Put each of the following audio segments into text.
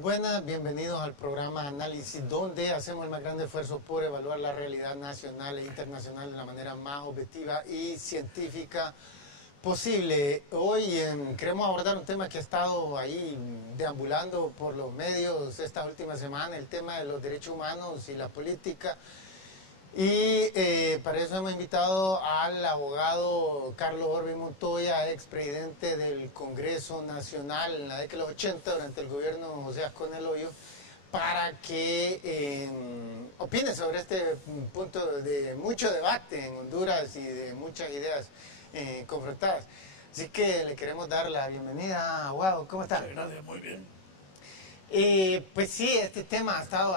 buenas, bienvenidos al programa Análisis, donde hacemos el más grande esfuerzo por evaluar la realidad nacional e internacional de la manera más objetiva y científica posible. Hoy queremos abordar un tema que ha estado ahí deambulando por los medios esta última semana, el tema de los derechos humanos y la política. Y para eso hemos invitado al abogado Carlos Orbi Montoya, expresidente del Congreso Nacional en la década de los 80 durante el gobierno de José Ascón Hoyo, para que opine sobre este punto de mucho debate en Honduras y de muchas ideas confrontadas. Así que le queremos dar la bienvenida, abogado. ¿Cómo está? Gracias, muy bien. Pues sí, este tema ha estado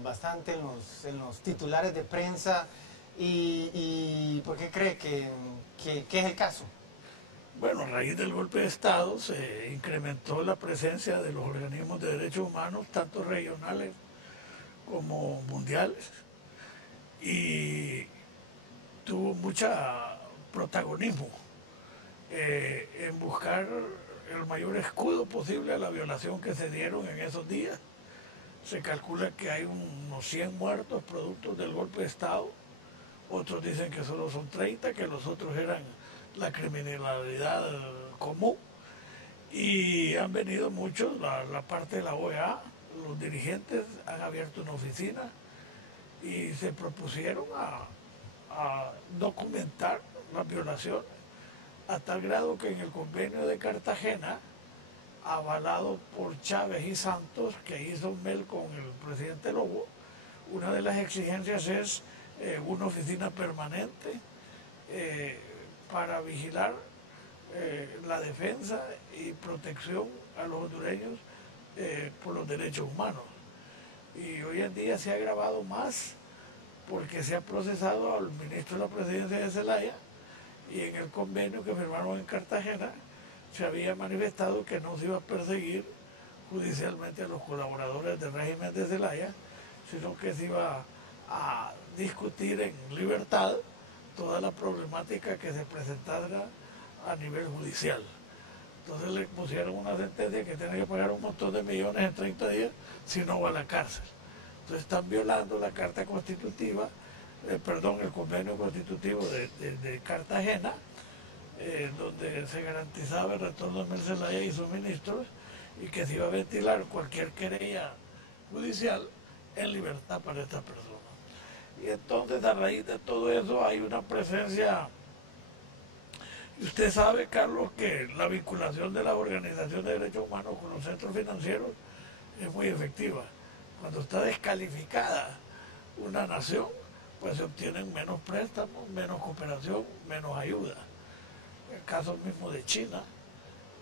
bastante en los titulares de prensa y ¿por qué cree que es el caso? Bueno, a raíz del golpe de Estado se incrementó la presencia de los organismos de derechos humanos, tanto regionales como mundiales, y tuvo mucho protagonismo en buscar el mayor escudo posible a la violación que se dieron en esos días. Se calcula que hay unos 100 muertos productos del golpe de Estado, otros dicen que solo son 30, que los otros eran la criminalidad común, y han venido muchos, la parte de la OEA, los dirigentes han abierto una oficina y se propusieron a documentar las violaciones, a tal grado que en el convenio de Cartagena, avalado por Chávez y Santos, que hizo Mel con el presidente Lobo, una de las exigencias es una oficina permanente para vigilar la defensa y protección a los hondureños por los derechos humanos. Y hoy en día se ha agravado más porque se ha procesado al ministro de la Presidencia de Zelaya, y en el convenio que firmaron en Cartagena se había manifestado que no se iba a perseguir judicialmente a los colaboradores del régimen de Zelaya, sino que se iba a discutir en libertad toda la problemática que se presentara a nivel judicial. Entonces le pusieron una sentencia que tiene que pagar un montón de millones en 30 días si no va a la cárcel. Entonces están violando la Carta Constitutiva, el convenio constitutivo de Cartagena, donde se garantizaba el retorno de Mel Zelaya y sus ministros, y que se iba a ventilar cualquier querella judicial en libertad para estas personas. Y entonces, a raíz de todo eso, hay una presencia. Y usted sabe, Carlos, que la vinculación de las organizaciones de derechos humanos con los centros financieros es muy efectiva. Cuando está descalificada una nación, pues se obtienen menos préstamos, menos cooperación, menos ayuda. El caso mismo de China,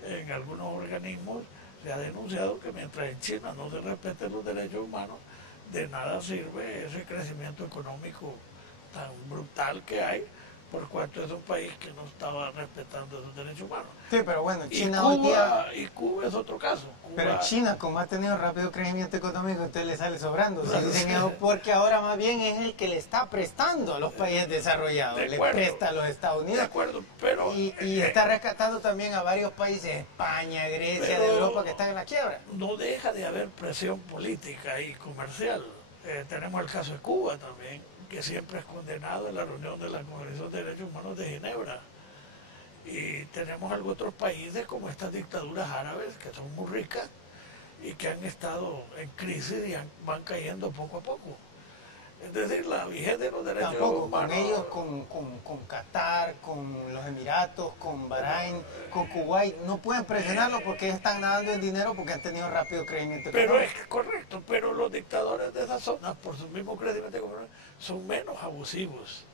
en algunos organismos se ha denunciado que mientras en China no se respeten los derechos humanos, de nada sirve ese crecimiento económico tan brutal que hay, por cuanto es un país que no estaba respetando esos derechos humanos. Sí, pero bueno, China Cuba, hoy día... Y Cuba es otro caso. Cuba, pero China, como ha tenido rápido crecimiento económico, a usted le sale sobrando. Se dicen eso porque ahora más bien es el que le está prestando a los países desarrollados. Le presta a los Estados Unidos. De acuerdo, pero... Y está rescatando también a varios países, España, Grecia, de Europa, que están en la quiebra. No deja de haber presión política y comercial. Tenemos el caso de Cuba también, que siempre es condenado en la reunión de la Convención de Derechos Humanos de Ginebra. Y tenemos otros países como estas dictaduras árabes, que son muy ricas y que han estado en crisis y van cayendo poco a poco. Es decir, la vigencia de los derechos humanos... Con ellos, con Qatar, con los Emiratos, con Bahrein, con Kuwait, no pueden presionarlo porque están nadando en dinero porque han tenido rápido crecimiento económico. Pero es correcto, pero los dictadores de esas zonas, por su mismo crecimiento económico, son menos abusivos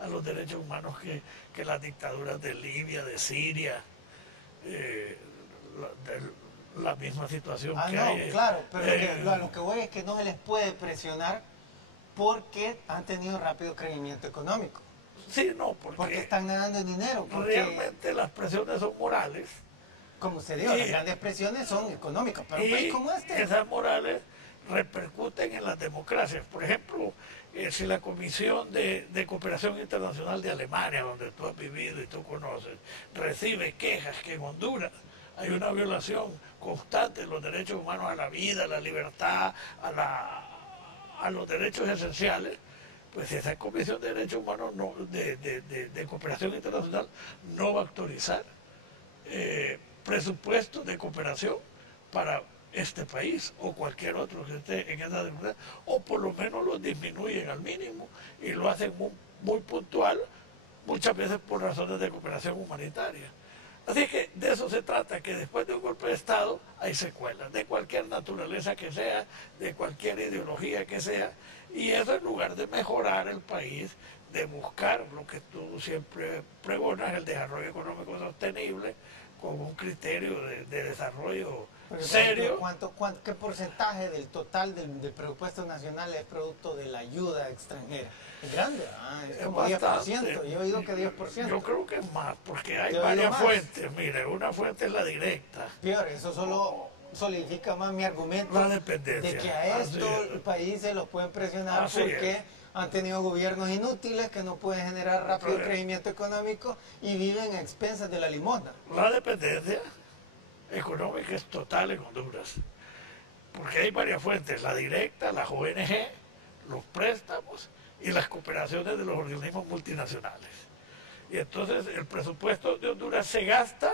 a los derechos humanos que las dictaduras de Libia, de Siria, la misma situación que hay. No, claro, pero a lo que voy es que no se les puede presionar porque han tenido rápido crecimiento económico. Sí, no, porque están nadando en dinero. Realmente las presiones son morales. Como se dio, las grandes presiones son económicas, pero un país como este... Esas morales repercuten en las democracias. Por ejemplo, si la Comisión de Cooperación Internacional de Alemania, donde tú has vivido y tú conoces, recibe quejas que en Honduras hay una violación constante de los derechos humanos a la vida, a la libertad, a los derechos esenciales, pues esa Comisión de Derechos Humanos de Cooperación Internacional no va a autorizar presupuestos de cooperación para este país o cualquier otro que esté en esa democracia, o por lo menos lo disminuyen al mínimo y lo hacen muy puntual, muchas veces por razones de cooperación humanitaria. Así que de eso se trata, que después de un golpe de Estado hay secuelas, de cualquier naturaleza que sea, de cualquier ideología que sea, y eso en lugar de mejorar el país, de buscar lo que tú siempre pregonas, el desarrollo económico sostenible, con un criterio de desarrollo serio. ¿Qué porcentaje del total del presupuesto nacional es producto de la ayuda extranjera? Es grande, es como bastante. 10%, yo he oído que 10%. Yo creo que es más, porque hay varias fuentes. Mire, una fuente es la directa. Peor, eso solo solidifica más mi argumento la dependencia. De que a estos países los pueden presionar porque han tenido gobiernos inútiles que no pueden generar rápido crecimiento económico y viven a expensas de la limosna. La dependencia económica es total en Honduras, porque hay varias fuentes, la directa, las ONG, los préstamos y las cooperaciones de los organismos multinacionales. Y entonces el presupuesto de Honduras se gasta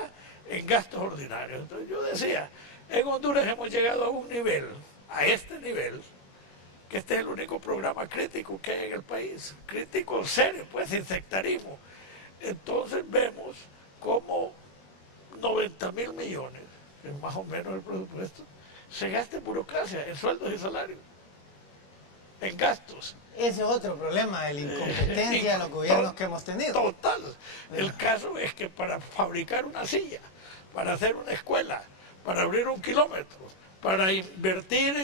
en gastos ordinarios. Entonces yo decía, en Honduras hemos llegado a un nivel, a este nivel, que este es el único programa crítico que hay en el país, crítico serio, pues sin sectarismo. Entonces vemos como 90.000 millones, que es más o menos el presupuesto, se gasta en burocracia, en sueldos y salarios, en gastos. Ese es otro problema de la incompetencia de los gobiernos que hemos tenido. Total. El caso es que para fabricar una silla, para hacer una escuela, para abrir 1 kilómetro, para invertir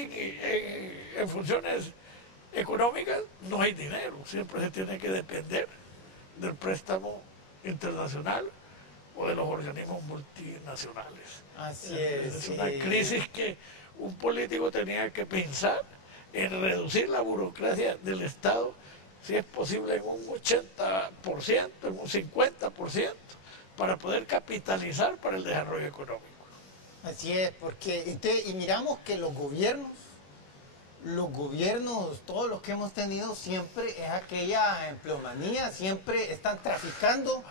en funciones económicas, no hay dinero. Siempre se tiene que depender del préstamo internacional o de los organismos multinacionales. Así es. Es una crisis que un político tenía que pensar en reducir la burocracia del Estado, si es posible en un 80%, en un 50%, para poder capitalizar para el desarrollo económico. Así es, porque y miramos que los gobiernos, todos los que hemos tenido, siempre es aquella empleomanía, siempre están traficando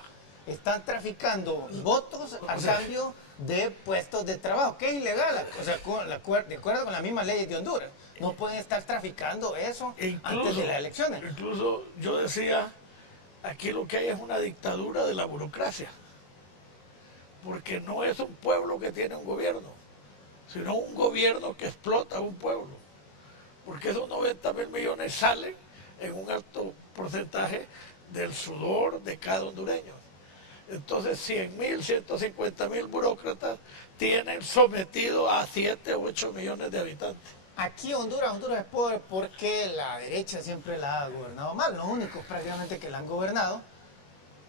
votos a cambio de puestos de trabajo, que es ilegal, o sea, de acuerdo con las mismas leyes de Honduras. No pueden estar traficando eso antes de las elecciones. Incluso yo decía, aquí lo que hay es una dictadura de la burocracia, porque no es un pueblo que tiene un gobierno, sino un gobierno que explota a un pueblo, porque esos 90.000 millones salen en un alto porcentaje del sudor de cada hondureño. Entonces 100.000, 150.000 burócratas tienen sometido a 7 u 8 millones de habitantes. Aquí Honduras es pobre porque la derecha siempre la ha gobernado mal, los únicos prácticamente que la han gobernado.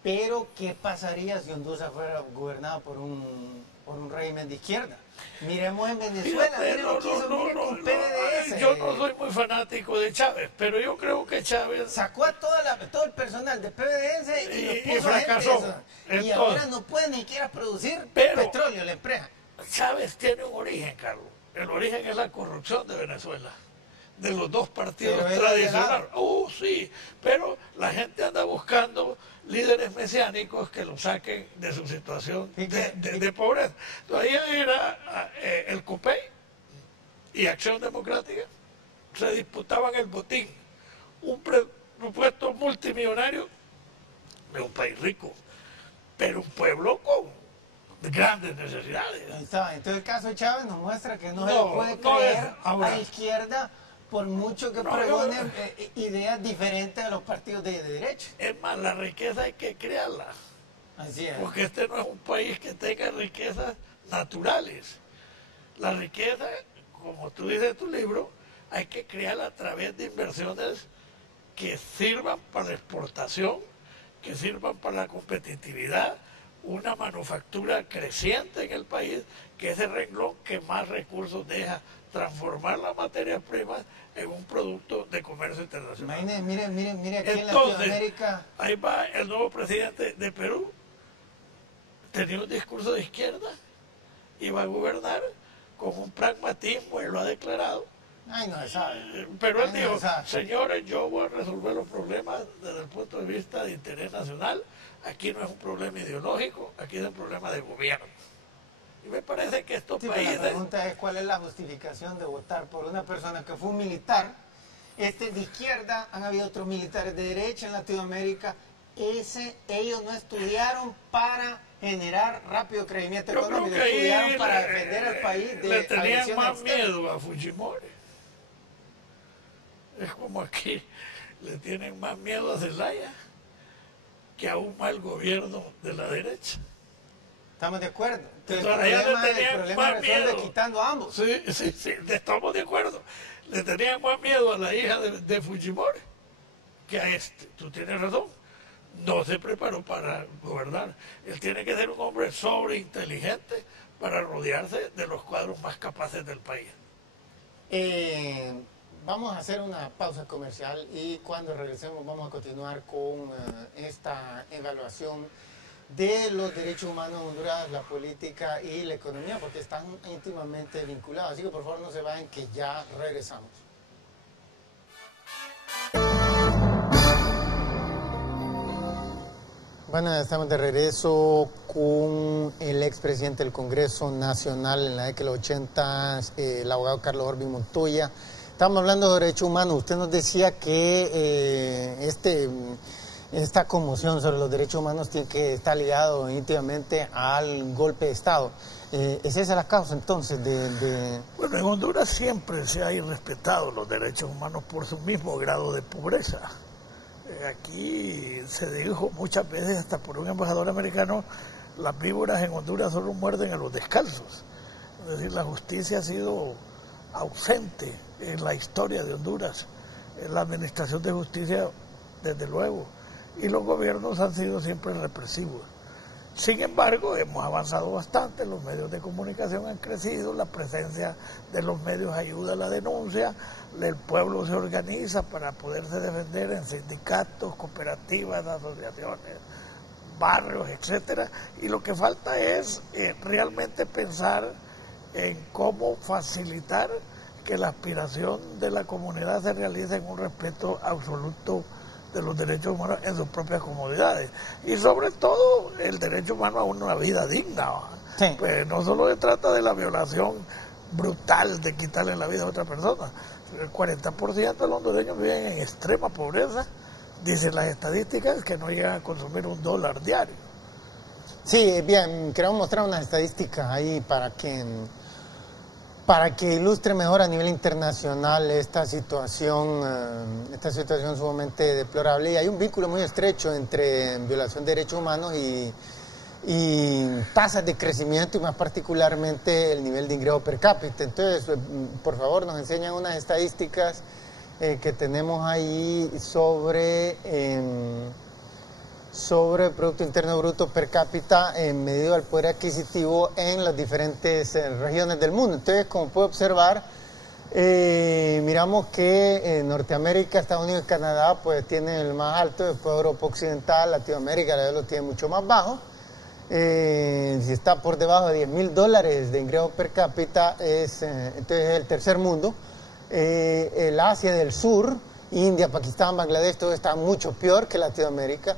Pero ¿qué pasaría si Honduras fuera gobernado por un régimen de izquierda? Miremos en Venezuela, miren lo que hizo con PDVSA. Yo no soy muy fanático de Chávez, pero yo creo que Chávez sacó a todo el personal de PDVSA y fracasó. Y ahora no puede ni siquiera producir petróleo la empresa. Chávez tiene un origen, Carlos. El origen es la corrupción de Venezuela, de los dos partidos tradicionales. Sí, pero la gente anda buscando líderes mesiánicos que lo saquen de su situación de pobreza. Todavía era el COPEI y Acción Democrática, se disputaban el botín, un presupuesto multimillonario de un país rico, pero un pueblo con grandes necesidades. Entonces el caso de Chávez nos muestra que no se le puede creer a la izquierda por mucho que pregonen ideas diferentes a los partidos de derecha. Es más, la riqueza hay que crearla. Así es. Porque este no es un país que tenga riquezas naturales. La riqueza, como tú dices en tu libro, hay que crearla a través de inversiones que sirvan para la exportación, que sirvan para la competitividad, una manufactura creciente en el país, que es el renglón que más recursos deja transformar las materias primas en un producto de comercio internacional. Mire aquí en Entonces, Latinoamérica. ahí va el nuevo presidente de Perú, tenía un discurso de izquierda, iba a gobernar con un pragmatismo, él lo ha declarado. Ay, no se sabe. Pero él dijo, señores, yo voy a resolver los problemas desde el punto de vista de interés nacional. Aquí no es un problema ideológico, aquí es un problema de gobierno. Y me parece que estos países... La pregunta es, ¿cuál es la justificación de votar por una persona que fue un militar? De izquierda, han habido otros militares de derecha en Latinoamérica. Ellos no estudiaron para generar rápido crecimiento económico, estudiaron para defender al país de le tenían agresiones más externas. miedo a Fujimori. Es como aquí le tienen más miedo a Zelaya que a un mal gobierno de la derecha. Estamos de acuerdo. Entonces, el problema resuelve quitando a ambos. Sí, estamos de acuerdo. Le tenían más miedo a la hija de Fujimori que a este. Tú tienes razón. No se preparó para gobernar. Él tiene que ser un hombre sobreinteligente para rodearse de los cuadros más capaces del país. Vamos a hacer una pausa comercial y cuando regresemos vamos a continuar con esta evaluación de los derechos humanos en Honduras, la política y la economía, porque están íntimamente vinculados. Así que por favor no se vayan, que ya regresamos. Bueno, estamos de regreso con el expresidente del Congreso Nacional en la década de los 80, el abogado Carlos Orbis Montoya. Estamos hablando de derechos humanos. Usted nos decía que esta conmoción sobre los derechos humanos tiene que estar ligado íntimamente al golpe de Estado. ¿Es esa la causa entonces Bueno, en Honduras siempre se ha irrespetado los derechos humanos por su mismo grado de pobreza. Aquí se dijo muchas veces, hasta por un embajador americano, las víboras en Honduras solo muerden a los descalzos. Es decir, la justicia ha sido ausente en la historia de Honduras, en la administración de justicia, desde luego, y los gobiernos han sido siempre represivos. Sin embargo, hemos avanzado bastante, los medios de comunicación han crecido, la presencia de los medios ayuda a la denuncia, el pueblo se organiza para poderse defender en sindicatos, cooperativas, asociaciones, barrios, etcétera, y lo que falta es realmente pensar en cómo facilitar que la aspiración de la comunidad se realice en un respeto absoluto de los derechos humanos en sus propias comodidades y sobre todo el derecho humano a una vida digna. Sí. Pues no solo se trata de la violación brutal de quitarle la vida a otra persona. El 40% de los hondureños viven en extrema pobreza, dicen las estadísticas, que no llegan a consumir $1 diario. Sí, bien, queremos mostrar unas estadísticas ahí para que ilustre mejor a nivel internacional esta situación sumamente deplorable. Y hay un vínculo muy estrecho entre violación de derechos humanos y tasas de crecimiento y más particularmente el nivel de ingreso per cápita. Entonces, por favor, nos enseñan unas estadísticas que tenemos ahí sobre el Producto Interno Bruto per cápita medido al poder adquisitivo en las diferentes regiones del mundo. Entonces, como puede observar, miramos que Norteamérica, Estados Unidos y Canadá pues tienen el más alto, después Europa Occidental, Latinoamérica lo tiene mucho más bajo. Si está por debajo de $10,000 de ingreso per cápita, entonces es el tercer mundo. El Asia del Sur, India, Pakistán, Bangladesh, todo está mucho peor que Latinoamérica.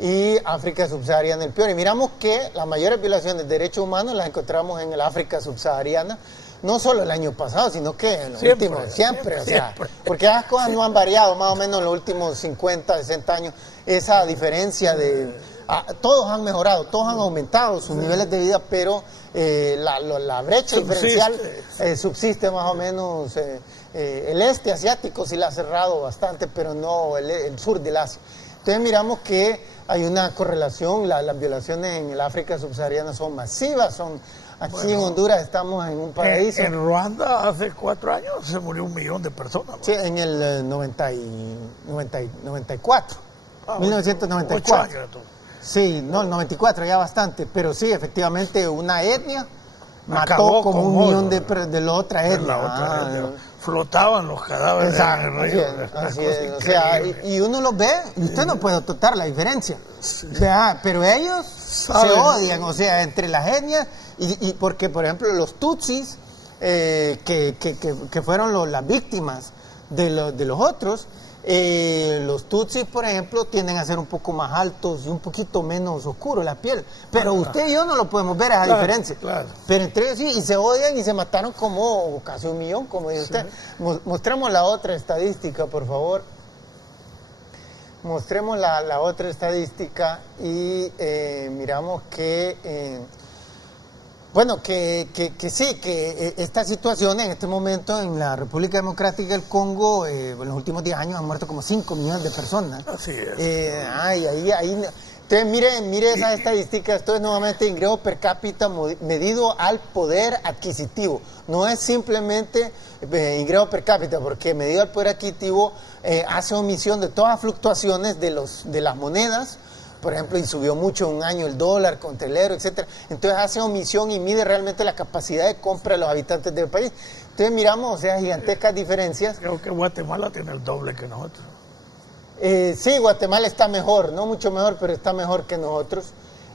Y África subsahariana el peor. Y miramos que las mayores violaciones de derechos humanos las encontramos en el África subsahariana, no solo el año pasado, sino que en los últimos, siempre. O sea, porque las cosas no han variado más o menos en los últimos 50, 60 años. Esa diferencia todos han mejorado, todos han aumentado sus niveles de vida, pero la brecha diferencial subsiste más o menos. El este asiático sí la ha cerrado bastante, pero no el sur del Asia. Entonces miramos que hay una correlación, las violaciones en el África subsahariana son masivas, aquí en Honduras estamos en un paraíso. En Ruanda hace 4 años se murió 1 millón de personas. Sí, en el 94, 1994. 8 años. Sí, no, el 94 ya bastante, pero sí, efectivamente una etnia mató Acabó como con un millón otro, de la otra de etnia. la otra etnia. Flotaban los cadáveres Exacto, en el río. así es. O sea, y uno los ve y usted no puede notar la diferencia. Vea, pero ellos se odian, o sea, entre las etnias, y porque, por ejemplo, los tutsis, que fueron las víctimas de los otros, los tutsis, por ejemplo, tienden a ser un poco más altos y un poquito menos oscuro la piel. Pero usted y yo no lo podemos ver esa diferencia. Claro. Pero entre ellos sí, y se odian y se mataron como casi 1 millón, como dice usted. Mostremos la otra estadística, por favor. Mostremos la otra estadística y miramos que... bueno, que sí, que esta situación en este momento en la República Democrática del Congo, en los últimos 10 años han muerto como 5 millones de personas. Así es. Entonces, mire esas estadísticas. Esto es nuevamente ingreso per cápita medido al poder adquisitivo. No es simplemente ingreso per cápita, porque medido al poder adquisitivo hace omisión de todas las fluctuaciones de las monedas. Por ejemplo, y subió mucho un año el dólar contra el euro, etcétera. Entonces hace omisión y mide realmente la capacidad de compra de los habitantes del país. Entonces miramos, o sea, gigantescas diferencias. Creo que Guatemala tiene el doble que nosotros. Sí, Guatemala está mejor, no mucho mejor, pero está mejor que nosotros.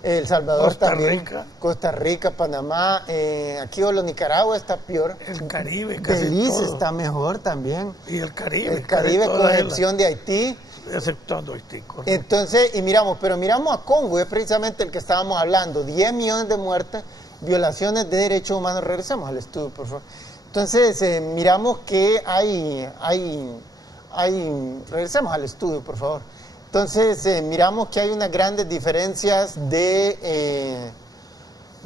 El Salvador también. Costa Rica, Panamá, aquí o Nicaragua está peor. El Caribe, casi Belice todo. Está mejor también. Y el Caribe. El Caribe con excepción de Haití. Exceptuando Haití, correcto. Entonces, pero miramos a Congo, es precisamente el que estábamos hablando, 10 millones de muertes, violaciones de derechos humanos. Regresemos al estudio, por favor. Entonces, miramos que regresemos al estudio, por favor. Entonces, miramos que hay unas grandes diferencias de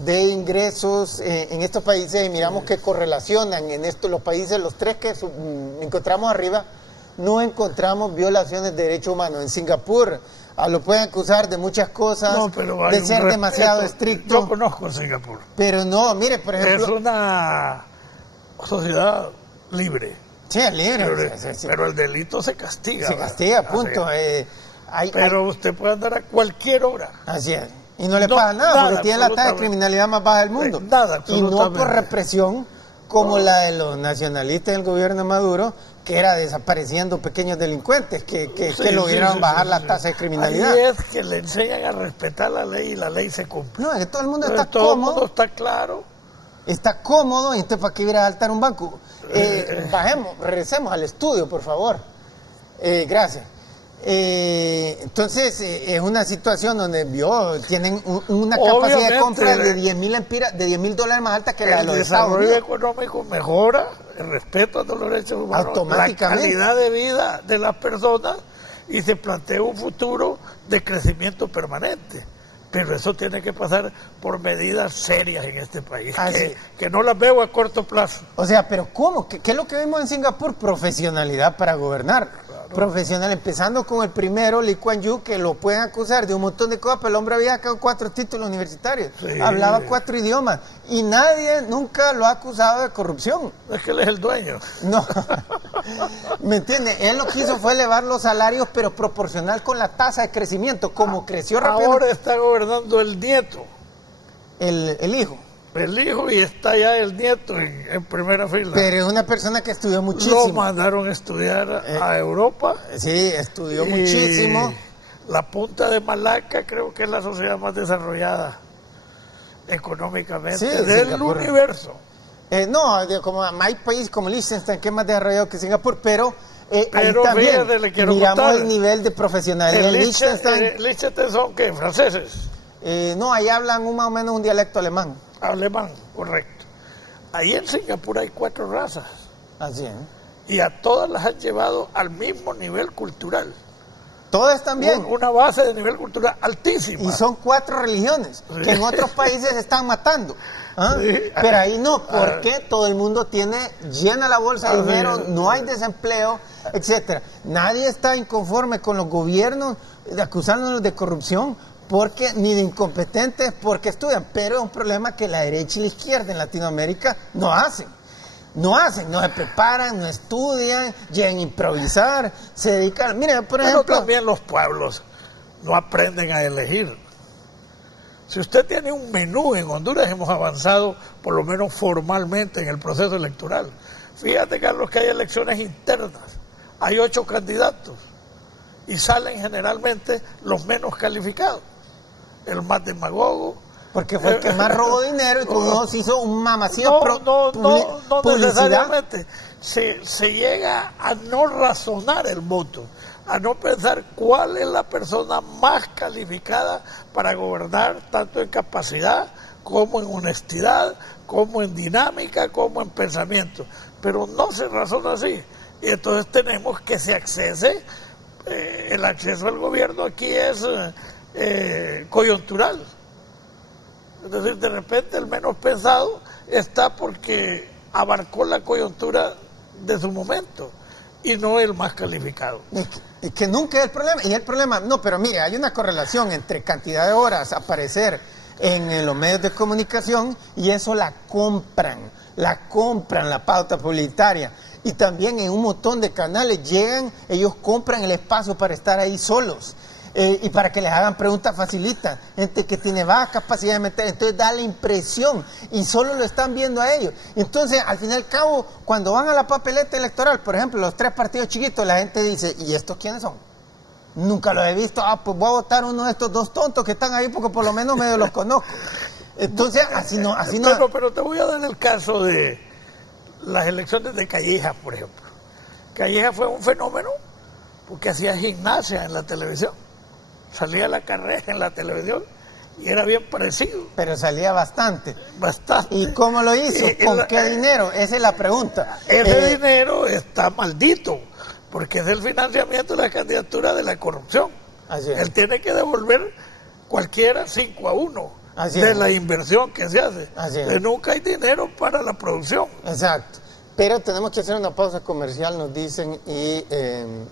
ingresos en estos países, y miramos que correlacionan en los países, los tres que encontramos arriba, no encontramos violaciones de derechos humanos. En Singapur lo pueden acusar de muchas cosas, de ser demasiado estricto. Yo conozco Singapur. Pero no, mire, por ejemplo... Es una sociedad libre. Sí, es libre. Pero el delito se castiga. Se castiga, punto. Pero usted puede andar a cualquier hora. Así es. Y no le pasa nada, porque tiene la tasa de criminalidad más baja del mundo. Nada, y no por represión como la de los nacionalistas del gobierno de Maduro, que era desapareciendo pequeños delincuentes que lograron bajar la tasa de criminalidad. Ahí es que le enseñan a respetar la ley y la ley se cumple. No, es que todo el mundo está cómodo. Todo el mundo está claro. Está cómodo, y entonces ¿para qué ir a saltar un banco? Regresemos al estudio, por favor. Gracias. Entonces, es una situación donde tienen una capacidad de compra de $10,000 más alta que la de los Estados Unidos. El desarrollo económico mejora el respeto a los derechos humanos, automáticamente, la calidad de vida de las personas, y se plantea un futuro de crecimiento permanente. Pero eso tiene que pasar por medidas serias en este país, que no las veo a corto plazo. O sea, pero ¿cómo? ¿Qué es lo que vimos en Singapur? Profesionalidad para gobernar. Claro. Profesional, empezando con el primero, Lee Kuan Yew, que lo pueden acusar de un montón de cosas, pero el hombre había sacado 4 títulos universitarios, hablaba 4 idiomas, y nadie nunca lo ha acusado de corrupción. Es que él es el dueño. No, ¿me entiende? Él lo que hizo fue elevar los salarios, pero proporcional con la tasa de crecimiento, como creció rápido. Ahora está gobernando el nieto. El hijo. El hijo, y está ya el nieto en primera fila. Pero es una persona que estudió muchísimo. Lo mandaron a estudiar a Europa. Sí, estudió muchísimo. La punta de Malaca creo que es la sociedad más desarrollada económicamente del universo. No, como hay países como Liechtenstein, que es más desarrollado que Singapur, pero ahí también fíjate, le quiero miramos contar. El nivel de profesionalidad en Liechtenstein. ¿Liechtenstein son qué? ¿Franceses? No, ahí hablan más o menos un dialecto alemán. Alemán, correcto. Ahí en Singapur hay 4 razas. Así es. Y a todas las han llevado al mismo nivel cultural. Todas también. Una base de nivel cultural altísima. Y son 4 religiones, que en otros países se están matando. Sí. Pero ahí no, porque todo el mundo llena la bolsa de dinero, no hay desempleo, etcétera. Nadie está inconforme con los gobiernos acusándolos de corrupción, ni de incompetentes porque estudian, pero es un problema que la derecha y la izquierda en Latinoamérica no hacen, no se preparan, no estudian, llegan a improvisar, se dedican, mire, por ejemplo... Pero también los pueblos no aprenden a elegir. Si usted tiene un menú, en Honduras hemos avanzado por lo menos formalmente en el proceso electoral. Fíjate, Carlos, que hay elecciones internas, hay 8 candidatos y salen generalmente los menos calificados, el más demagogo. Porque fue el que más robó dinero y con unos hizo un mamacillo no publicidad. Necesariamente. Se llega a no razonar el voto, a no pensar cuál es la persona más calificada para gobernar, tanto en capacidad como en honestidad, como en dinámica, como en pensamiento. Pero no se razona así. Y entonces tenemos que se accese, el acceso al gobierno aquí es coyuntural. Es decir, de repente el menos pensado está porque abarcó la coyuntura de su momento y no el más calificado. Es que nunca es el problema. Y el problema, no, pero mire, hay una correlación entre cantidad de horas aparecer en los medios de comunicación y eso la compran la pauta publicitaria. Y también en un montón de canales llegan, ellos compran el espacio para estar ahí solos. Y para que les hagan preguntas facilitas, gente que tiene baja capacidad de meter, entonces da la impresión y solo lo están viendo a ellos. Entonces, al fin y al cabo, cuando van a la papeleta electoral, por ejemplo, los 3 partidos chiquitos, la gente dice, ¿y estos quiénes son? Nunca los he visto, pues voy a votar uno de estos 2 tontos que están ahí porque por lo menos medio los conozco. Entonces, así no. Pero te voy a dar el caso de las elecciones de Calleja, por ejemplo. Calleja fue un fenómeno porque hacía gimnasia en la televisión. Salía a la carrera en la televisión y era bien parecido. Pero salía bastante. Bastante. ¿Y cómo lo hizo? ¿Con qué dinero? Esa es la pregunta. Ese dinero está maldito, porque es el financiamiento de la candidatura de la corrupción. Así es. Él tiene que devolver cualquiera 5-1 de la inversión que se hace. Así es. Nunca hay dinero para la producción. Exacto. Pero tenemos que hacer una pausa comercial, nos dicen, y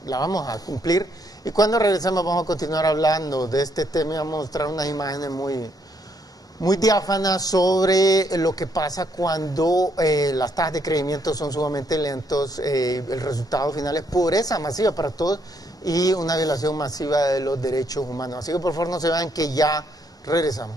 la vamos a cumplir. Y cuando regresemos vamos a continuar hablando de este tema y vamos a mostrar unas imágenes muy diáfanas sobre lo que pasa cuando las tasas de crecimiento son sumamente lentos, el resultado final es pobreza masiva para todos y una violación masiva de los derechos humanos. Así que por favor no se vayan, que ya regresamos.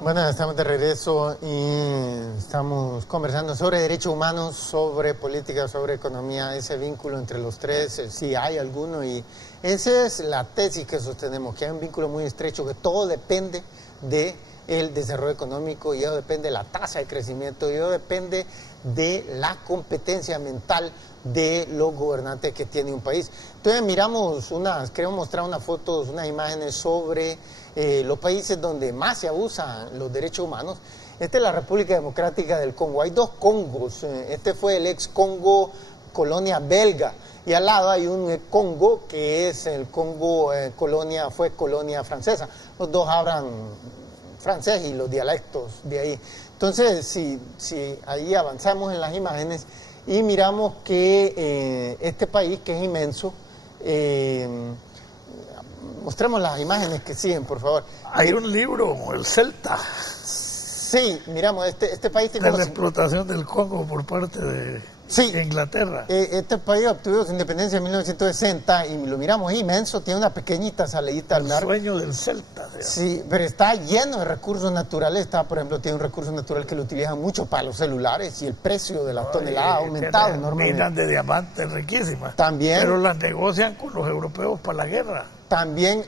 Bueno, estamos de regreso y estamos conversando sobre derechos humanos, sobre política, sobre economía, ese vínculo entre los tres, si hay alguno, y esa es la tesis que sostenemos, que hay un vínculo muy estrecho, que todo depende del desarrollo económico, y eso depende de la tasa de crecimiento, y eso depende de la competencia mental de los gobernantes que tiene un país. Entonces queremos mostrar unas fotos, unas imágenes sobre los países donde más se abusan los derechos humanos. Esta es la República Democrática del Congo. Hay 2 Congos. Este fue el ex Congo, colonia belga. Y al lado hay un Congo que es el Congo, fue colonia francesa. Los dos hablan francés y los dialectos de ahí. Entonces, si ahí avanzamos en las imágenes y miramos que este país, que es inmenso, mostremos las imágenes que siguen, por favor. Hay un libro, El Celta. Sí, miramos, este país tiene... De la explotación del Congo por parte de Inglaterra. Este país obtuvo su independencia en 1960 y lo miramos inmenso, tiene una pequeñita salidita al mar. El sueño del Celta. Digamos. Sí, pero está lleno de recursos naturales. Por ejemplo, tiene un recurso natural que lo utilizan mucho para los celulares y el precio de la tonelada ha aumentado enormemente. Minas de diamantes riquísimas. También. Pero las negocian con los europeos para la guerra. También,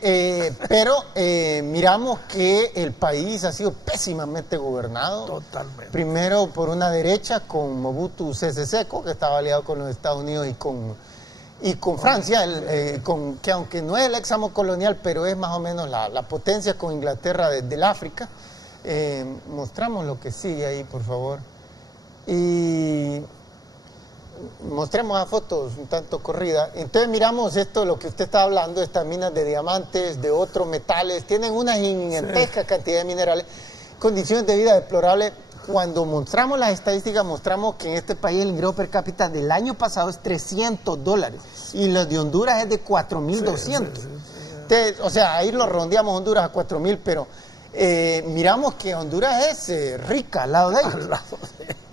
pero miramos que el país ha sido pésimamente gobernado. Totalmente. Primero por una derecha con Mobutu Sese Seko, que estaba aliado con los Estados Unidos y con Francia, que aunque no es el ex amo colonial, pero es más o menos la potencia con Inglaterra del África. Mostramos lo que sigue ahí, por favor. Y mostremos a fotos un tanto corrida. Entonces miramos esto, lo que usted está hablando, estas minas de diamantes, de otros metales, tienen una gigantesca cantidad de minerales, condiciones de vida deplorables. Cuando mostramos las estadísticas, mostramos que en este país el ingreso per cápita del año pasado es $300 y los de Honduras es de 4.200. O sea, ahí lo redondeamos Honduras a 4.000, pero miramos que Honduras es rica al lado de ellos.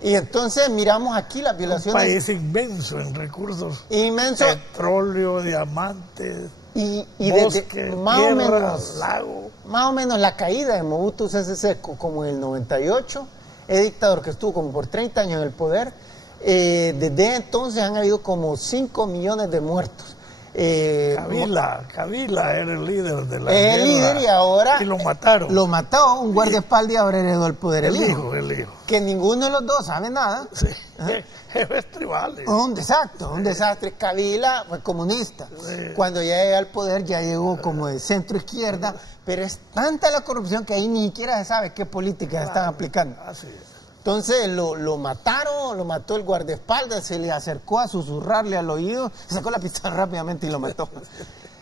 Y entonces miramos aquí las violaciones. Un país inmenso en recursos. Inmenso. Petróleo, diamantes, y bosque, desde tierras, lago. Más o menos la caída de Mobutu Sese Seko, como en el 98, el dictador que estuvo como por 30 años en el poder, desde entonces han habido como 5 millones de muertos. Kabila era el líder de la guerra. El líder y ahora... Y lo mataron. Lo mató un guardaespaldas y ahora heredó el poder el hijo. El hijo. Que ninguno de los dos sabe nada. Sí, jefes tribales. Un desastre. Kabila fue comunista. Sí. Cuando ya llega al poder ya llegó como de centro izquierda, pero es tanta la corrupción que ahí ni siquiera se sabe qué políticas están aplicando. Así es. Entonces lo mataron, lo mató el guardaespaldas, se le acercó a susurrarle al oído, sacó la pistola rápidamente y lo mató.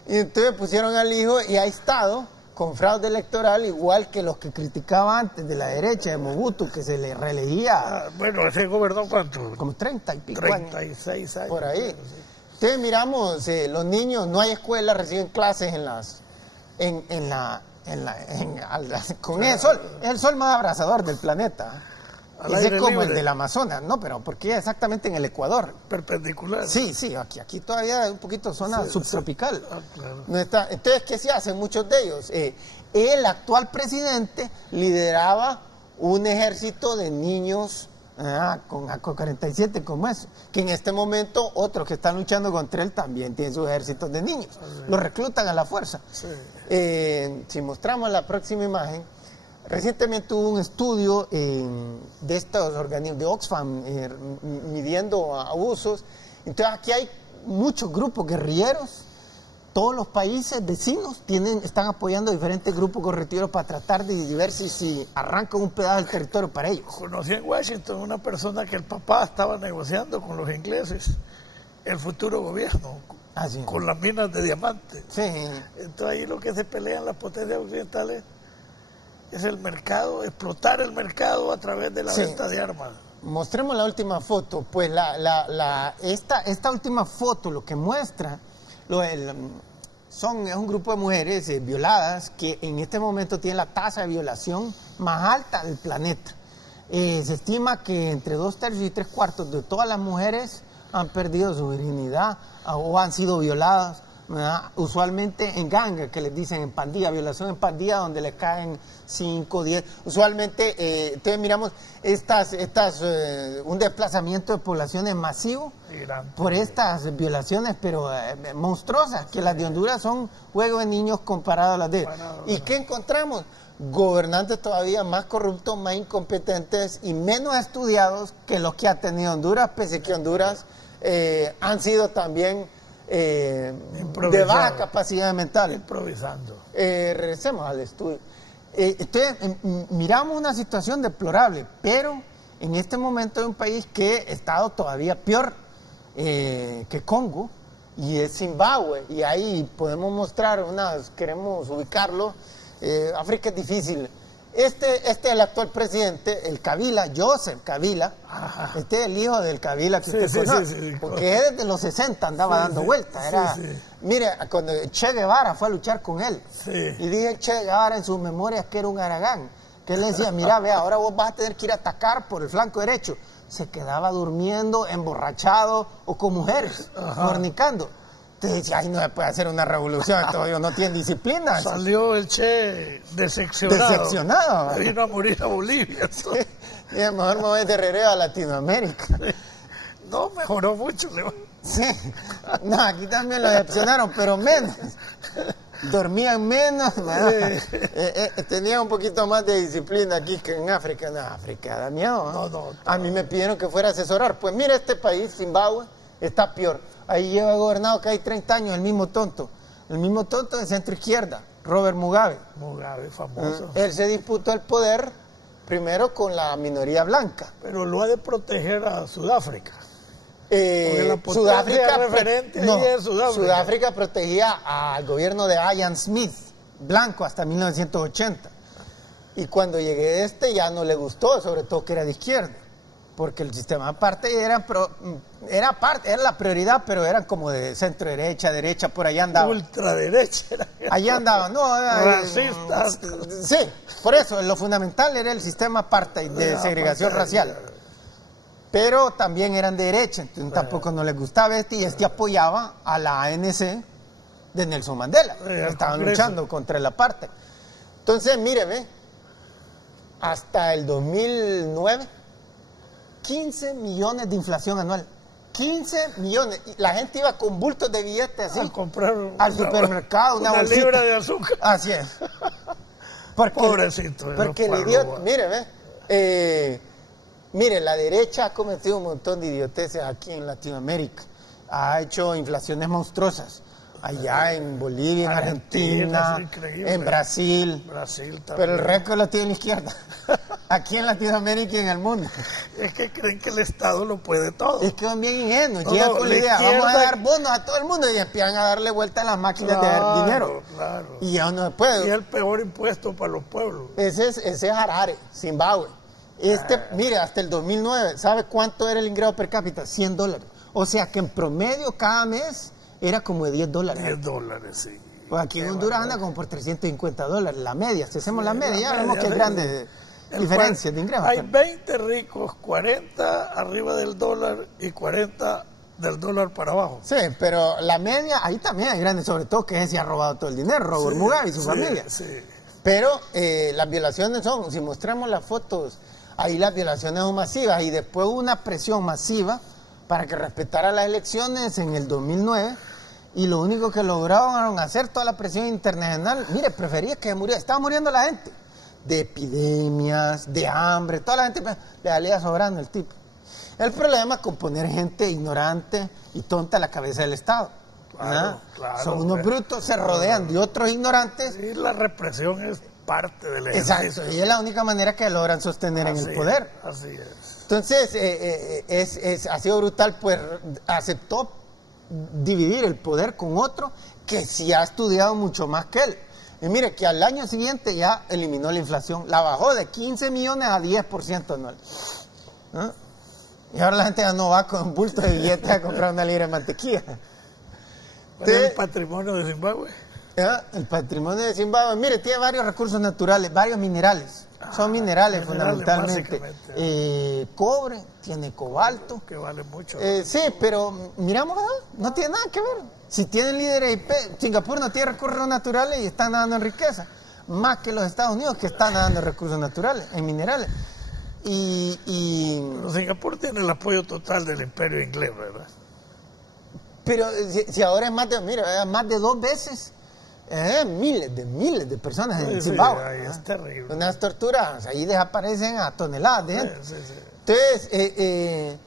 Y entonces pusieron al hijo y ha estado con fraude electoral, igual que los que criticaba antes de la derecha, de Mobutu, que se le reelegía. Bueno, ese gobernó ¿cuánto? Como 30 y pico 36 años. Por ahí. Entonces miramos, los niños, no hay escuela, reciben clases con el sol. Es el sol más abrasador del planeta. Ese es como libre. El del Amazonas, no, pero porque es exactamente en el Ecuador. Perpendicular. Sí, aquí todavía es un poquito zona subtropical. Claro. No está, entonces, ¿qué se hacen muchos de ellos? El actual presidente lideraba un ejército de niños con AK-47 como eso, que en este momento otros que están luchando contra él también tienen sus ejércitos de niños. Sí. Los reclutan a la fuerza. Sí. Si mostramos la próxima imagen, recientemente hubo un estudio de estos organismos de Oxfam midiendo abusos. Entonces aquí hay muchos grupos guerrilleros. Todos los países vecinos están apoyando a diferentes grupos guerrilleros para tratar de ver si arrancan un pedazo del territorio para ellos. Conocí en Washington una persona que el papá estaba negociando con los ingleses el futuro gobierno, con las minas de diamantes. Sí. Entonces ahí lo que se pelean las potencias occidentales es el mercado, explotar el mercado a través de la venta de armas. Mostremos la última foto. Pues esta última foto lo que muestra es un grupo de mujeres violadas que en este momento tienen la tasa de violación más alta del planeta. Se estima que entre 2/3 y 3/4 de todas las mujeres han perdido su virginidad o han sido violadas. Usualmente en ganga, que les dicen en pandilla, violación en pandilla, donde les caen 5, 10. Usualmente, entonces miramos un desplazamiento de poblaciones masivo por estas violaciones, pero monstruosas, que las de Honduras son juegos de niños comparados a las de... ¿Y qué encontramos? Gobernantes todavía más corruptos, más incompetentes y menos estudiados que los que ha tenido Honduras, pese a que Honduras han sido también... de baja capacidad mental. Improvisando. Regresemos al estudio. Entonces, miramos una situación deplorable, pero en este momento hay un país que ha estado todavía peor que Congo, y es Zimbabue, y ahí podemos mostrar queremos ubicarlo. África es difícil. Este es el actual presidente, el Kabila, Joseph Kabila. Ajá. Este es el hijo del Kabila que usted conoce, porque él desde los 60 andaba dando vueltas. Mire, cuando Che Guevara fue a luchar con él, y dije Che Guevara en sus memorias que era un haragán, que él le decía, mira, ve, ahora vos vas a tener que ir a atacar por el flanco derecho. Se quedaba durmiendo, emborrachado o con mujeres, fornicando. Entonces decía, ay, no se puede hacer una revolución, todavía no tiene disciplina. Salió el Che decepcionado. Vino a morir a Bolivia. Sí. Mejor me voy de regreso a Latinoamérica. No, mejoró mucho. Sí, no, aquí también lo decepcionaron, pero menos. Dormían menos, tenía un poquito más de disciplina aquí que en África. En África da miedo, ¿no? A mí me pidieron que fuera a asesorar. Pues mira, este país, Zimbabue, está peor. Ahí lleva gobernado que hay 30 años el mismo tonto de centro izquierda, Robert Mugabe. Mugabe, famoso. Él se disputó el poder primero con la minoría blanca. Pero lo ha de proteger a Sudáfrica. Sudáfrica protegía al gobierno de Ian Smith, blanco, hasta 1980. Y cuando llegué ya no le gustó, sobre todo que era de izquierda. porque el sistema apartheid era la prioridad, pero eran como de centro derecha, por allá andaban. Ultraderecha. Allá andaban, no. Racistas. Sí, por eso, lo fundamental era el sistema apartheid de segregación racial. Pero también eran de derecha, entonces tampoco no les gustaba y apoyaba a la ANC de Nelson Mandela. Estaban luchando contra el apartheid. Entonces, mire, hasta el 2009, 15 millones de inflación anual. 15 millones. Y la gente iba con bultos de billetes así. A comprar al supermercado, una bolsita. libra de azúcar. Así es. Pobrecito. Porque el idiota, mire, la derecha ha cometido un montón de idioteces aquí en Latinoamérica. Ha hecho inflaciones monstruosas. Allá en Bolivia, en Argentina, en Brasil. Brasil también. Pero el récord lo tiene la izquierda. Aquí en Latinoamérica y en el mundo. Es que creen que el Estado lo puede todo. Es que son bien ingenuos. Llegan con la idea, vamos a dar bonos a todo el mundo y empiezan a darle vuelta a las máquinas de dar dinero. Claro. Y ya no se puede. Y es el peor impuesto para los pueblos. Ese es Harare, Zimbabue. Mire, hasta el 2009, ¿sabe cuánto era el ingreso per cápita? $100. O sea que en promedio cada mes era como de $10. $10, sí. Pues aquí en Honduras anda como por $350, la media. Si hacemos la media, ya vemos que hay grandes diferencias de ingresos. Hay 20 ricos, 40 arriba del dólar y 40 del dólar para abajo. Sí, pero la media, ahí también hay grandes, sobre todo que se ha robado todo el dinero, Robert Mugabe y su familia. Sí. Pero las violaciones son, si mostramos las fotos, ahí las violaciones son masivas y después hubo una presión masiva para que respetara las elecciones en el 2009 y lo único que lograron hacer toda la presión internacional, mire, prefería que muriera, estaba muriendo la gente, de epidemias, de hambre, toda la gente le salía sobrando el tipo. El problema es con poner gente ignorante y tonta a la cabeza del Estado. Claro, son unos brutos, se rodean de otros ignorantes. Y la represión es parte del ejército. Exacto, y es la única manera que logran sostener en el poder. Así es. Entonces, ha sido brutal, pues aceptó dividir el poder con otro que sí ha estudiado mucho más que él. Y mire que al año siguiente ya eliminó la inflación, la bajó de 15 millones a 10% anual. ¿No? Y ahora la gente ya no va con un bulto de billetes a comprar una libra de mantequilla. ¿Cuál es el patrimonio de Zimbabue? El patrimonio de Zimbabue, mire, tiene varios recursos naturales, varios minerales. Son minerales fundamentalmente. Cobre, tiene cobalto. Que vale mucho. Sí, pero miramos, no tiene nada que ver. Si tienen líderes IP, Singapur no tiene recursos naturales y está nadando en riqueza. Más que los Estados Unidos que están nadando en recursos naturales, en minerales. Pero Singapur tiene el apoyo total del imperio inglés, ¿verdad? Pero si ahora es más de 2 veces. Miles de personas en Zimbabue. Es terrible. Unas torturas, ahí desaparecen a toneladas de gente. Sí. Entonces,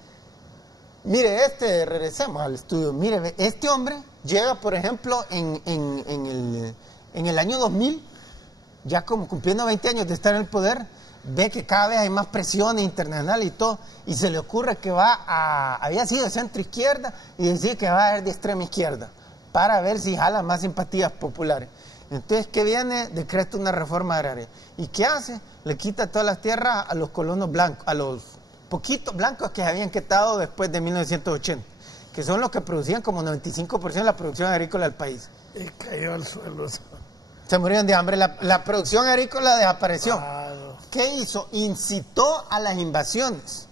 mire, regresemos al estudio. Mire, este hombre llega, por ejemplo, en el año 2000, ya como cumpliendo 20 años de estar en el poder, ve que cada vez hay más presiones internacionales y todo, y se le ocurre que había sido de centro izquierda y decide que va a ser de extrema izquierda, para ver si jala más simpatías populares. Entonces, ¿qué viene? Decreta una reforma agraria. ¿Y qué hace? Le quita todas las tierras a los colonos blancos, a los poquitos blancos que se habían quedado después de 1980, que son los que producían como 95% de la producción agrícola del país. Y cayó al suelo. Se murieron de hambre. La producción agrícola desapareció. Claro. ¿Qué hizo? Incitó a las invasiones.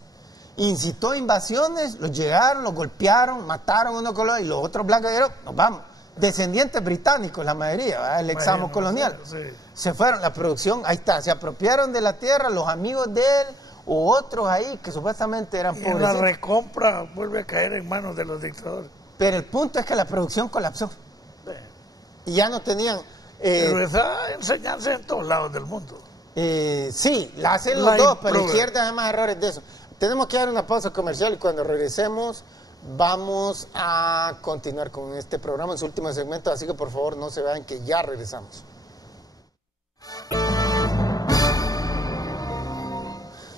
Incitó invasiones, los llegaron, los golpearon, mataron uno con los y los otros blancos dijeron, nos vamos. Descendientes británicos, la mayoría, ¿verdad? El examo colonial. Sí. Se fueron, la producción, ahí está, se apropiaron de la tierra, los amigos de él, u otros ahí que supuestamente eran pobres. La recompra vuelve a caer en manos de los dictadores. Pero el punto es que la producción colapsó. Y ya no tenían... pero esa enseñanza en todos lados del mundo. Sí, la hacen los dos, pero la izquierda hace más errores de eso. Tenemos que dar una pausa comercial y cuando regresemos vamos a continuar con este programa en su último segmento, así que por favor no se vayan que ya regresamos.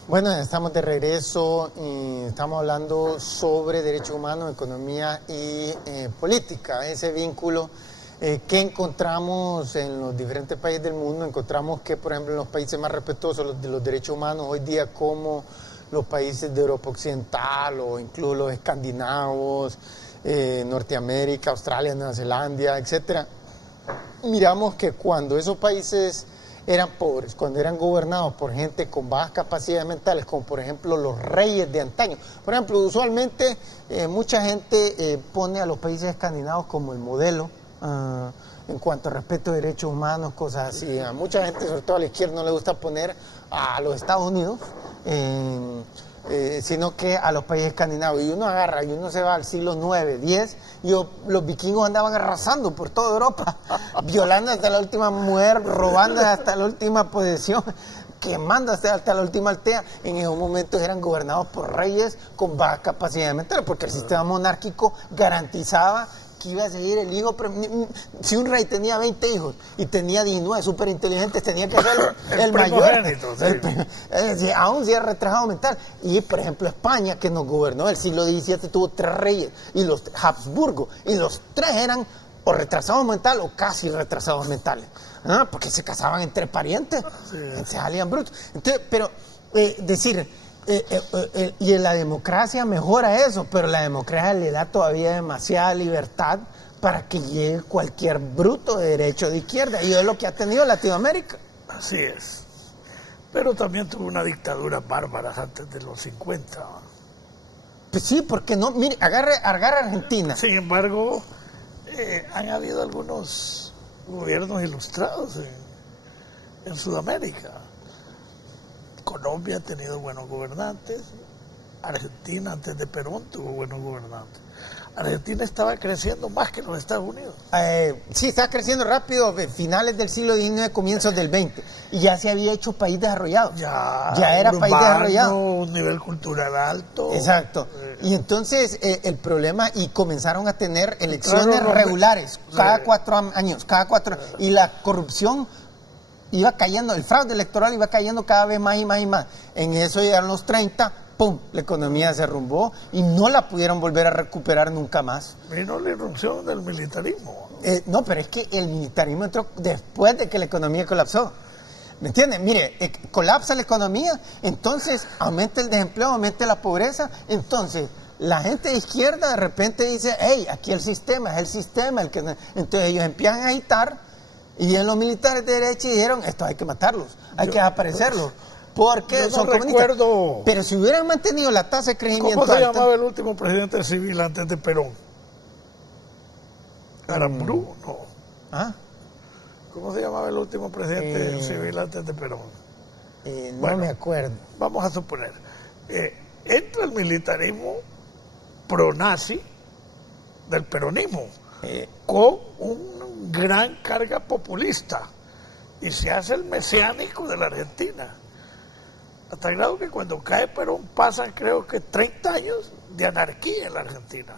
Bueno, estamos de regreso y estamos hablando sobre derechos humanos, economía y política, ese vínculo que encontramos en los diferentes países del mundo. Encontramos que, por ejemplo, en los países más respetuosos de los derechos humanos hoy día, como los países de Europa Occidental o incluso los escandinavos, Norteamérica, Australia, Nueva Zelanda, etcétera, miramos que cuando esos países eran pobres, cuando eran gobernados por gente con bajas capacidades mentales, como por ejemplo los reyes de antaño. Por ejemplo, usualmente mucha gente pone a los países escandinavos como el modelo en cuanto a respeto de derechos humanos, cosas así. A mucha gente, sobre todo a la izquierda, no le gusta poner a los Estados Unidos, sino que a los países escandinavos. Y uno agarra y uno se va al siglo IX, X, y los vikingos andaban arrasando por toda Europa, violando hasta la última mujer, robando hasta la última posesión, quemando hasta la última aldea. En esos momentos eran gobernados por reyes con baja capacidad mental, porque el sistema monárquico garantizaba que iba a seguir el hijo. Si un rey tenía 20 hijos y tenía 19 súper inteligentes, tenía que ser el mayor, aún si era retrasado mental. Y por ejemplo España, que nos gobernó el siglo XVII, tuvo 3 reyes, y los Habsburgo, y los 3 eran o retrasados mentales o casi retrasados mentales, ¿no? Porque se casaban entre parientes, se salían brutos. Entonces, pero y en la democracia mejora eso, pero la democracia le da todavía demasiada libertad para que llegue cualquier bruto de derecho de izquierda, y es lo que ha tenido Latinoamérica. Así es. Pero también tuvo una dictadura bárbara antes de los 50. Pues sí, porque no, mire, agarra Argentina. Sin embargo, han habido algunos gobiernos ilustrados en Sudamérica. Colombia ha tenido buenos gobernantes, Argentina antes de Perón tuvo buenos gobernantes. Argentina estaba creciendo más que los Estados Unidos. Sí, estaba creciendo rápido, finales del siglo XIX, comienzos del XX, y ya se había hecho país desarrollado. Ya era país desarrollado. Un nivel cultural alto. Exacto. Y entonces el problema, y comenzaron a tener elecciones regulares, cada 4 años, y la corrupción iba cayendo, el fraude electoral iba cayendo cada vez más y más y más. En eso llegaron los 30, ¡pum!, la economía se derrumbó y no la pudieron volver a recuperar nunca más. Vino la irrupción del militarismo. No, pero es que el militarismo entró después de que la economía colapsó. ¿Me entienden? Mire, colapsa la economía, entonces aumenta el desempleo, aumenta la pobreza, entonces la gente de izquierda de repente dice, hey, aquí el sistema, es el sistema el que... Entonces ellos empiezan a agitar. Y en los militares de derecha dijeron, esto hay que matarlos, hay que desaparecerlos, porque son comunistas. Pero si hubieran mantenido la tasa de crecimiento alta... ¿Cómo se llamaba el último presidente civil antes de Perón? ¿Aramburu? No. ¿Ah? ¿Cómo se llamaba el último presidente civil antes de Perón? No me acuerdo. Vamos a suponer, entra el militarismo pro-nazi del peronismo, con una gran carga populista, y se hace el mesiánico de la Argentina, hasta el grado que cuando cae Perón pasan creo que 30 años de anarquía en la Argentina,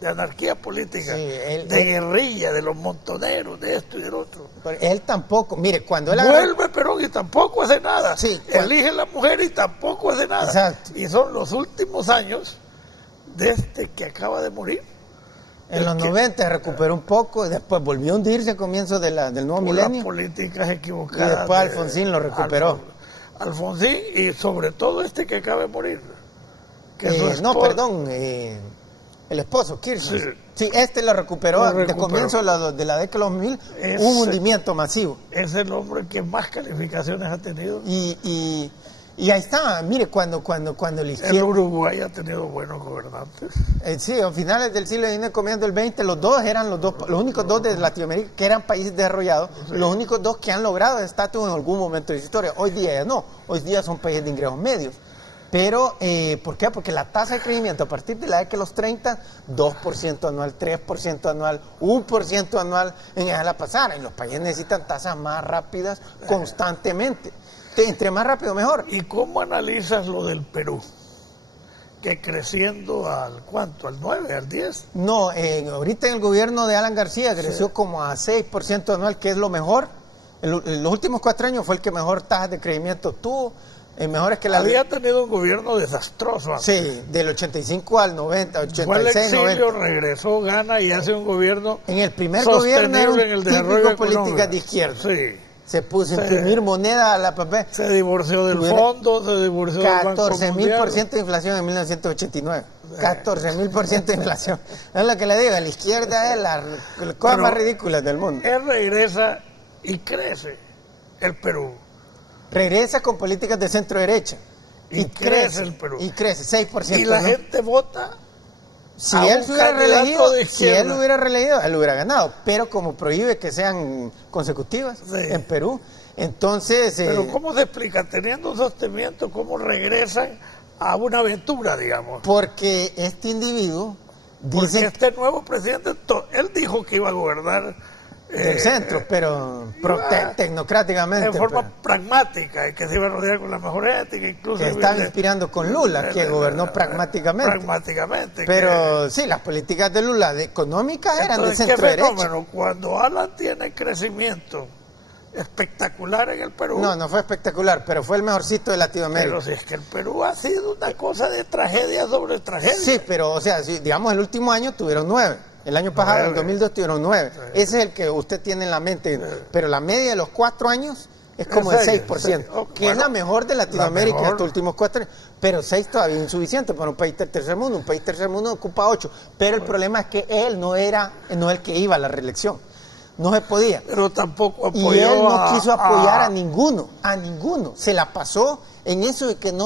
de anarquía política, de guerrilla, de los montoneros, de esto y del otro. Pero él tampoco, mire, cuando él vuelve Perón y tampoco hace nada, elige la mujer y tampoco hace nada. Exacto. Y son los últimos años de este que acaba de morir. En los 90 recuperó un poco, después volvió a hundirse a comienzos del nuevo milenio. Las políticas equivocadas. Y después Alfonsín lo recuperó. Alfonsín, y sobre todo este que acaba de morir. No, perdón, el esposo, Kirchner. Sí, este lo recuperó, de comienzo de la década de los 2000, un hundimiento masivo. Es el hombre que más calificaciones ha tenido. Y ahí está, mire, cuando la izquierda... El Uruguay ha tenido buenos gobernantes. Sí, a finales del siglo XIX, comienzo del XX, los dos eran los únicos dos de Latinoamérica que eran países desarrollados, los únicos dos que han logrado el estatus en algún momento de su historia. Hoy día ya no, hoy día son países de ingresos medios. Pero, ¿por qué? Porque la tasa de crecimiento a partir de la década de los 30, 2% anual, 3% anual, 1% anual, en la pasada. En los países necesitan tasas más rápidas constantemente. Entre más rápido, mejor. ¿Y cómo analizas lo del Perú? Que creciendo ¿al cuánto? ¿Al 9? ¿Al 10? No, ahorita en el gobierno de Alan García creció como a 6% anual, que es lo mejor. En los últimos 4 años fue el que mejor tasa de crecimiento tuvo. Mejores que había tenido un gobierno desastroso antes. Sí, del 85 al 90, 86, fue al exilio, 90. Regresó, gana y hace un gobierno en el primer gobierno era un en el desarrollo típico políticas de izquierda. Sí. se puso a imprimir moneda a la papel. Se divorció del fondo, se divorció del Banco 14.000% de inflación en 1989. 14.000% de inflación. Es lo que le digo, la izquierda es la cosa más ridícula del mundo. Él regresa y crece el Perú. Regresa con políticas de centro derecha. Y crece el Perú. Y crece, 6%. Y la gente vota. Si él se hubiera reelegido, él hubiera ganado. Pero como prohíbe que sean consecutivas en Perú, entonces... Pero ¿cómo se explica? Teniendo un sostenimiento, ¿cómo regresan a una aventura, digamos? Porque este individuo... Porque este nuevo presidente, él dijo que iba a gobernar... del centro, pero tecnocráticamente. En forma pragmática, y que se iba a rodear con la mejor ética, incluso... Que estaba inspirando con Lula, que gobernó pragmáticamente. Pragmáticamente. Pero sí, las políticas de Lula económicas eran de centro derecha. Fenómeno, cuando Alan tiene crecimiento espectacular en el Perú... No fue espectacular, pero fue el mejorcito de Latinoamérica. Pero si es que el Perú ha sido una cosa de tragedia sobre tragedia. Sí, pero, o sea, si, digamos, el último año tuvieron 9. El año pasado, en 2002, tuvieron 9. Ese es el que usted tiene en la mente. Pero la media de los 4 años es como el 6%, que es la mejor de Latinoamérica en estos últimos 4 años. Pero 6 todavía es insuficiente para un país del tercer mundo. Un país tercer mundo ocupa 8. Pero el problema es que él no era el que iba a la reelección. No se podía. Pero tampoco apoyó. Y él no quiso apoyar a ninguno. Se la pasó en eso de que él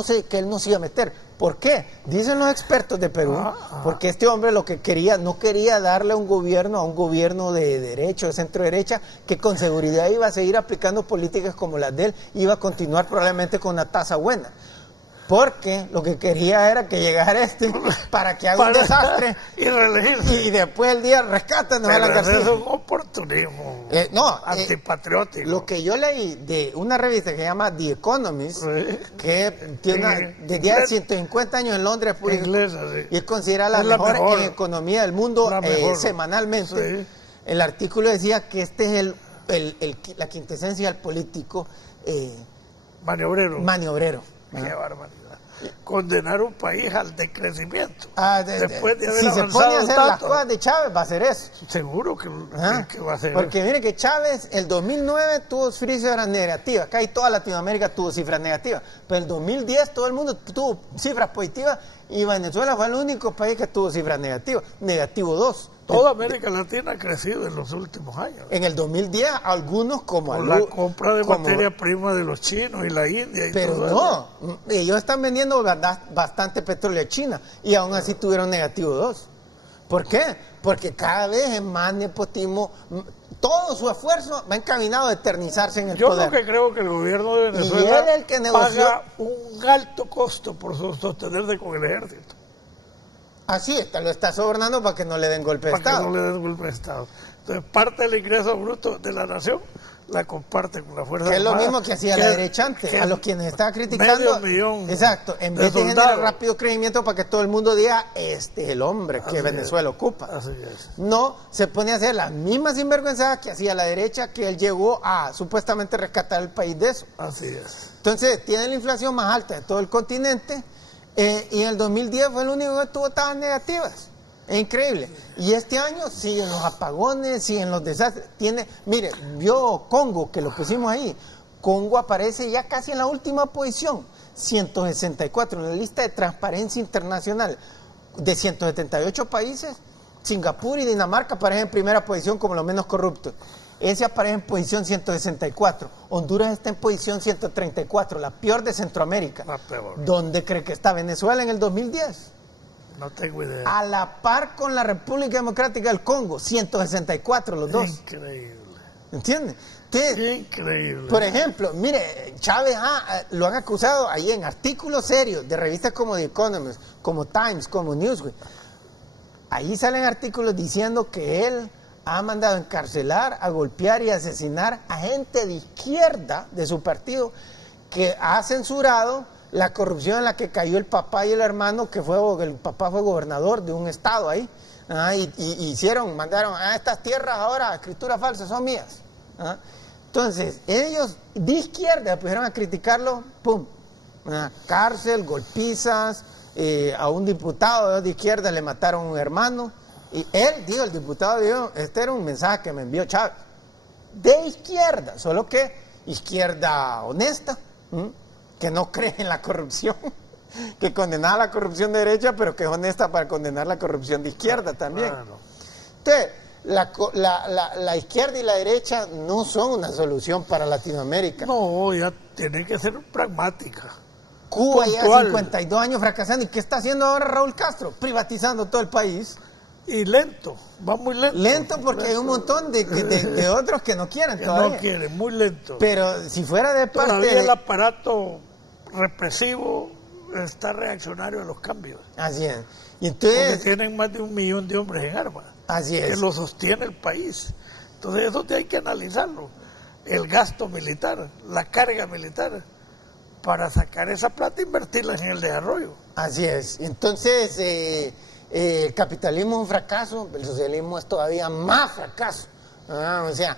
no se iba a meter. ¿Por qué? Dicen los expertos de Perú, porque este hombre lo que quería, no quería darle a un gobierno de derecha, de centro derecha, que con seguridad iba a seguir aplicando políticas como las de él, iba a continuar probablemente con una tasa buena. Porque lo que quería era que llegara para que haga un desastre y reelegirse. Y después el día rescátanos a la García. Es un oportunismo antipatriótico. Lo que yo leí de una revista que se llama The Economist, que tiene desde hace 150 años en Londres, inglesa, y es considerada la mejor en economía del mundo semanalmente. El artículo decía que este es la quintesencia del político maniobrero. Qué barbaridad. Condenar un país al decrecimiento. Después de haber si se pone a hacer las cosas de Chávez, va a hacer eso. Seguro que va a hacer Porque mire que Chávez, el 2009 tuvo cifras negativas. Acá y toda Latinoamérica tuvo cifras negativas. Pero el 2010 todo el mundo tuvo cifras positivas y Venezuela fue el único país que tuvo cifras negativas. Negativo 2. Toda América Latina ha crecido en los últimos años. En el 2010, algunos como... la compra de materia prima de los chinos y la India y pero todo eso. Ellos están vendiendo bastante petróleo a China y aún así tuvieron negativo 2. ¿Por qué? Porque cada vez es más nepotismo, todo su esfuerzo va encaminado a eternizarse en el poder. Yo lo que creo que el gobierno de Venezuela paga un alto costo por sostenerse con el ejército. Así está, lo está sobornando para que no le den golpe de Estado. Para que no le den golpe de Estado. Entonces, parte del ingreso bruto de la nación la comparte con la Fuerza Armada. Que es lo mismo que hacía la derecha antes, a los quienes estaba criticando. Exacto, en vez de generar rápido crecimiento para que todo el mundo diga, este es el hombre que Venezuela ocupa. Así es. No, se pone a hacer las mismas sinvergüenzas que hacía la derecha, que él llegó a supuestamente rescatar el país de eso. Así es. Entonces, tiene la inflación más alta de todo el continente. Y en el 2010 fue el único que tuvo tasas negativas. Es increíble. Y este año siguen los apagones, siguen los desastres. Mire, vio Congo, que lo pusimos ahí. Congo aparece ya casi en la última posición. 164 en la lista de Transparencia Internacional. De 178 países, Singapur y Dinamarca aparecen en primera posición como los menos corruptos. Ese aparece en posición 164. Honduras está en posición 134, la peor de Centroamérica. La peor. ¿Dónde cree que está Venezuela en el 2010? No tengo idea. A la par con la República Democrática del Congo, 164 los dos. Increíble. ¿Entiende? Increíble. Por ejemplo, mire, Chávez lo han acusado ahí en artículos serios de revistas como The Economist, como Times, como Newsweek. Ahí salen artículos diciendo que él ha mandado a encarcelar, a golpear y a asesinar a gente de izquierda de su partido, que ha censurado la corrupción en la que cayó el papá y el hermano, el papá fue gobernador de un estado ahí, mandaron a estas tierras ahora, escrituras falsas, son mías. Entonces, ellos de izquierda pusieron a criticarlo, ¡pum! Cárcel, golpizas, a un diputado de izquierda le mataron a un hermano. Y el diputado dijo, este era un mensaje que me envió Chávez, de izquierda, solo que izquierda honesta, que no cree en la corrupción, que condena la corrupción de derecha, pero que es honesta para condenar la corrupción de izquierda también. Claro. Entonces, la izquierda y la derecha no son una solución para Latinoamérica. No, ya tiene que ser pragmática. Cuba ya puntual. 52 años fracasando. ¿Y qué está haciendo ahora Raúl Castro? Privatizando todo el país. Y lento, va muy lento. Lento porque hay un montón de otros que no quieren que todavía. no quieren, muy lento. Pero si fuera de parte Todavía el aparato represivo está reaccionario a los cambios. Así es. Y Porque entonces, tienen más de 1 millón de hombres en armas. así Que es. lo sostiene el país. Entonces eso hay que analizarlo. El gasto militar, la carga militar, para sacar esa plata e invertirla en el desarrollo. Así es. Entonces, el capitalismo es un fracaso, el socialismo es todavía más fracaso. O sea,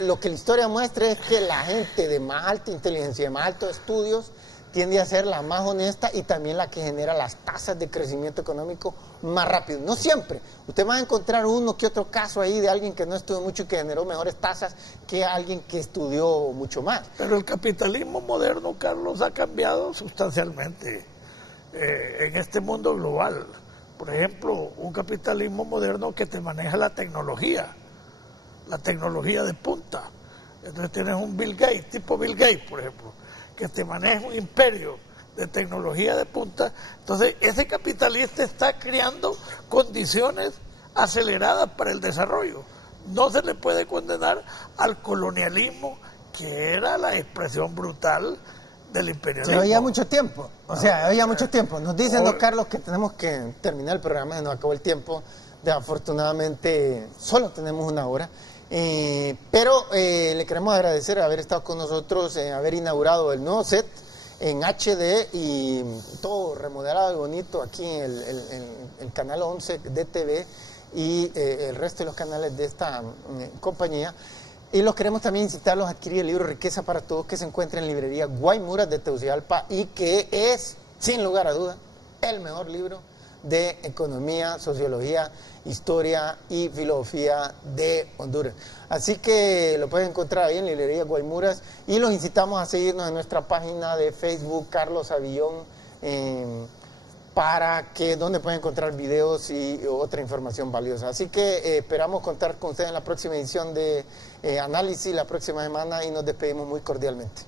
lo que la historia muestra es que la gente de más alta inteligencia, de más altos estudios, tiende a ser la más honesta y también la que genera las tasas de crecimiento económico más rápido. No siempre. Usted va a encontrar uno que otro caso ahí de alguien que no estudió mucho y que generó mejores tasas que alguien que estudió mucho más. Pero el capitalismo moderno, Carlos, ha cambiado sustancialmente en este mundo global. Por ejemplo, un capitalismo moderno que te maneja la tecnología de punta. Entonces tienes un Bill Gates, tipo Bill Gates, por ejemplo, que te maneja un imperio de tecnología de punta. Entonces ese capitalista está creando condiciones aceleradas para el desarrollo. No se le puede condenar al colonialismo, que era la expresión brutal del imperialismo. Se oía mucho tiempo, oía mucho tiempo. Nos dicen, don Carlos, que tenemos que terminar el programa, se nos acabó el tiempo. Afortunadamente solo tenemos 1 hora. Pero le queremos agradecer haber estado con nosotros, haber inaugurado el nuevo set en HD y todo remodelado y bonito aquí en el canal 11 de TV y el resto de los canales de esta compañía. Y los queremos también incitarlos a adquirir el libro Riqueza para Todos, que se encuentra en librería Guaymuras de Tegucigalpa y que es, sin lugar a duda, el mejor libro de economía, sociología, historia y filosofía de Honduras. Así que lo pueden encontrar ahí en librería Guaymuras y los incitamos a seguirnos en nuestra página de Facebook Carlos Avillón, donde pueden encontrar videos y otra información valiosa. Así que esperamos contar con ustedes en la próxima edición de Análisis la próxima semana y nos despedimos muy cordialmente.